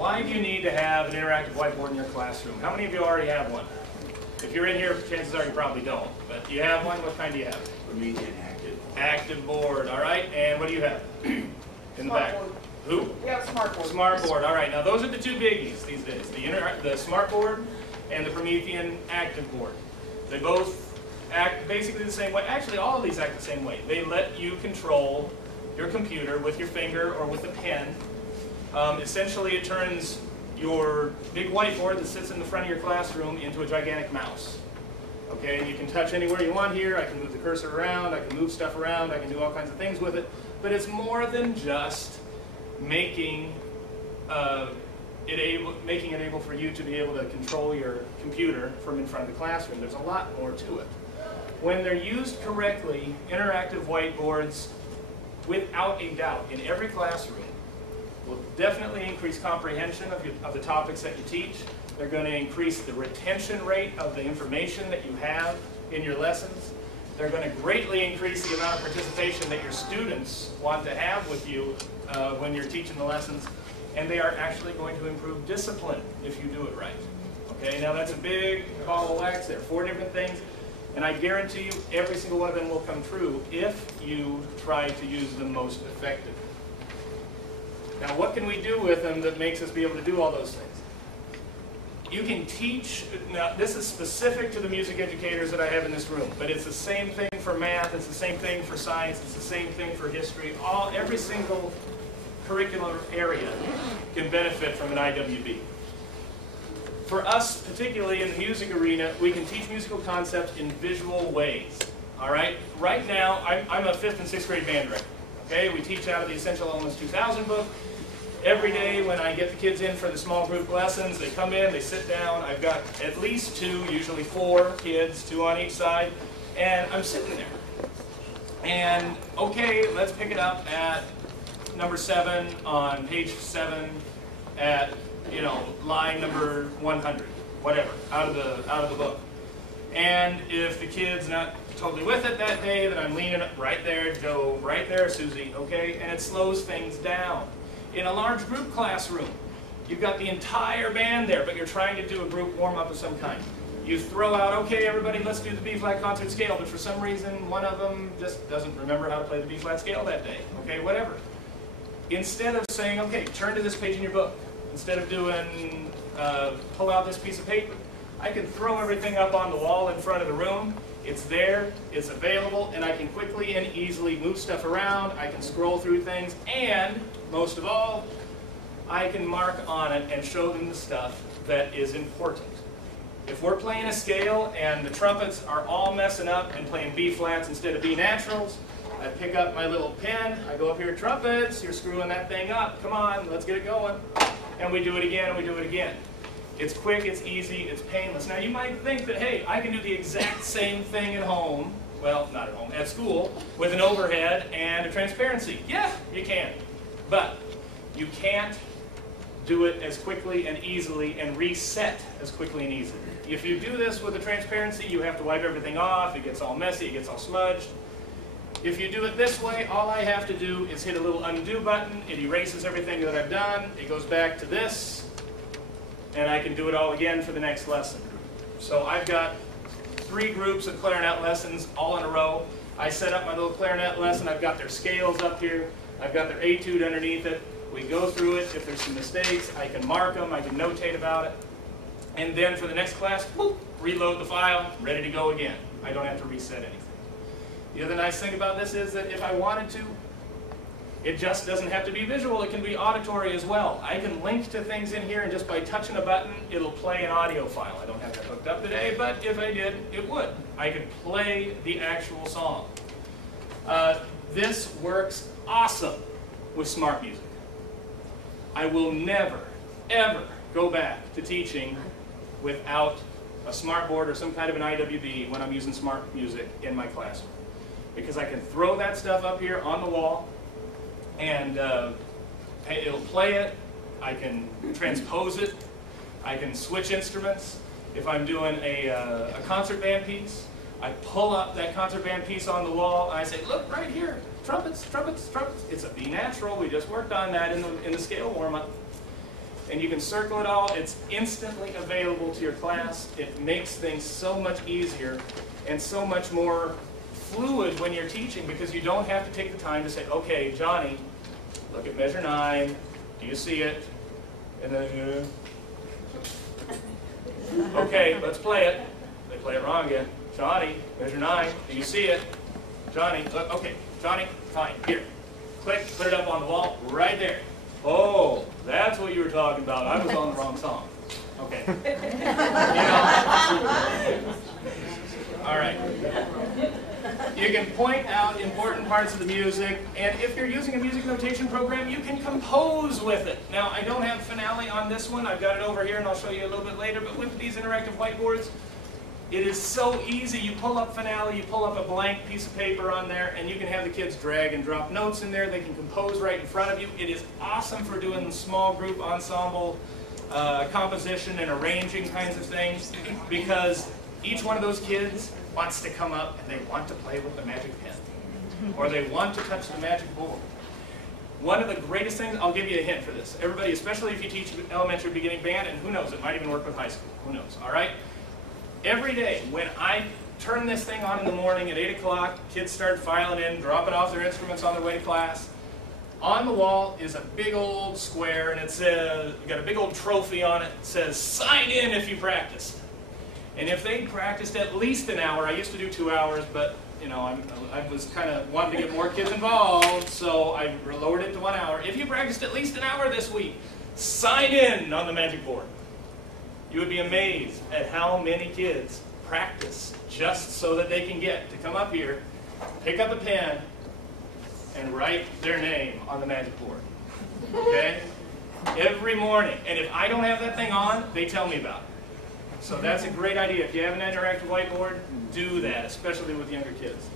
Why do you need to have an interactive whiteboard in your classroom? How many of you already have one? If you're in here, chances are you probably don't. But do you have one? What kind do you have? Mimio and Active. ActivBoard, all right. And what do you have? In the back. Who? We have SmartBoard. SmartBoard, all right. Now those are the two biggies these days, the SmartBoard and the Promethean ActivBoard. They both act basically the same way. Actually, all of these act the same way. They let you control your computer with your finger or with a pen. Essentially, it turns your big whiteboard that sits in the front of your classroom into a gigantic mouse. Okay, you can touch anywhere you want here. I can move the cursor around. I can move stuff around. I can do all kinds of things with it. But it's more than just making it able for you to be able to control your computer from in front of the classroom. There's a lot more to it. When they're used correctly, interactive whiteboards, without a doubt, in every classroom, will definitely increase comprehension of the topics that you teach. They're going to increase the retention rate of the information that you have in your lessons. They're going to greatly increase the amount of participation that your students want to have with you when you're teaching the lessons. And they are actually going to improve discipline if you do it right. Okay, now that's a big ball of wax there. 4 different things. And I guarantee you every single one of them will come true if you try to use them most effectively. Now what can we do with them that makes us be able to do all those things? You can teach, now this is specific to the music educators that I have in this room, but it's the same thing for math, it's the same thing for science, it's the same thing for history. Every single curricular area can benefit from an IWB. For us, particularly in the music arena, we can teach musical concepts in visual ways. All right? Right now, I'm a 5th and 6th grade band director. Okay? We teach out of the Essential Elements 2000 book. Every day when I get the kids in for the small group lessons, they come in, they sit down. I've got at least 2, usually 4 kids, 2 on each side, and I'm sitting there. And okay, let's pick it up at number 7 on page 7 at line number 100, whatever, out of the book. And if the kid's not totally with it that day, then I'm leaning up right there, Joe, right there, Susie, okay? And it slows things down. In a large group classroom, you've got the entire band there, but you're trying to do a group warm-up of some kind. You throw out, okay, everybody, let's do the B-flat concert scale, but for some reason, one of them just doesn't remember how to play the B-flat scale that day, okay, whatever. Instead of saying, okay, turn to this page in your book, instead of doing, pull out this piece of paper, I can throw everything up on the wall in front of the room. It's there, it's available, and I can quickly and easily move stuff around. I can scroll through things, and most of all, I can mark on it and show them the stuff that is important. If we're playing a scale and the trumpets are all messing up and playing B flats instead of B naturals, I pick up my little pen, I go up here, trumpets, you're screwing that thing up, come on, let's get it going. And we do it again, and we do it again. It's quick, it's easy, it's painless. Now you might think that, hey, I can do the exact same thing at home, well, not at home, at school, with an overhead and a transparency. Yeah, you can. But you can't do it as quickly and easily and reset as quickly and easily. If you do this with a transparency, you have to wipe everything off, it gets all messy, it gets all smudged. If you do it this way, all I have to do is hit a little undo button, it erases everything that I've done, it goes back to this, and I can do it all again for the next lesson. So I've got 3 groups of clarinet lessons all in a row. I set up my little clarinet lesson, I've got their scales up here, I've got their etude underneath it. We go through it, if there's some mistakes, I can mark them, I can notate about it. And then for the next class, whoop, reload the file, ready to go again. I don't have to reset anything. The other nice thing about this is that if I wanted to, it just doesn't have to be visual, it can be auditory as well. I can link to things in here, and just by touching a button, it'll play an audio file. I don't have that hooked up today, but if I did, it would. I could play the actual song. This works awesome with smart music. I will never, ever go back to teaching without a SmartBoard or some kind of an IWB when I'm using smart music in my classroom. Because I can throw that stuff up here on the wall, and it'll play it, I can transpose it, I can switch instruments. If I'm doing a concert band piece, I pull up that concert band piece on the wall, and I say, look, right here, trumpets, trumpets, trumpets. It's a B natural, we just worked on that in the scale warm-up. and you can circle it all. It's instantly available to your class. It makes things so much easier and so much more fluid when you're teaching, because you don't have to take the time to say, okay, Johnny, look at measure 9. Do you see it? And then, okay, let's play it. They play it wrong again. Johnny, measure 9. Do you see it? Johnny, look, okay, Johnny, fine, here. Click, put it up on the wall, right there. Oh, that's what you were talking about. I was on the wrong song. Okay. You know. All right. You can point out important parts of the music, and if you're using a music notation program, you can compose with it. Now, I don't have Finale on this one. I've got it over here, and I'll show you a little bit later, but with these interactive whiteboards, it is so easy. You pull up Finale, you pull up a blank piece of paper on there, and you can have the kids drag and drop notes in there. They can compose right in front of you. It is awesome for doing small group ensemble composition and arranging kinds of things, because each one of those kids wants to come up and they want to play with the magic pen, or they want to touch the magic board. One of the greatest things, I'll give you a hint for this. Everybody, especially if you teach elementary beginning band, and who knows, it might even work with high school, who knows, all right? Every day, when I turn this thing on in the morning at 8 o'clock, kids start filing in, dropping off their instruments on their way to class. On the wall is a big old square, and it says, got a big old trophy on it. It says, sign in if you practiced. And if they practiced at least an hour, I used to do 2 hours, but you know, I was kind of wanting to get more kids involved, so I lowered it to 1 hour. If you practiced at least an hour this week, sign in on the magic board. You would be amazed at how many kids practice just so that they can get to come up here, pick up a pen, and write their name on the magic board. Okay? Every morning. And if I don't have that thing on, they tell me about it. So that's a great idea. If you have an interactive whiteboard, do that, especially with younger kids.